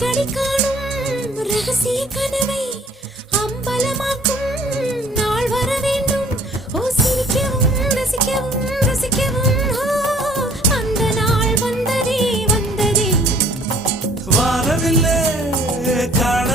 அடிக்கடி காணும் ரகசிய கனவை அம்பலமாக்கும் நாள் வர வேண்டும். ஓ சிரிக்கவும் ரசிக்கவும் ரசிக்கவும் அந்த நாள் வந்ததே வந்ததே. வாரவில்லை காண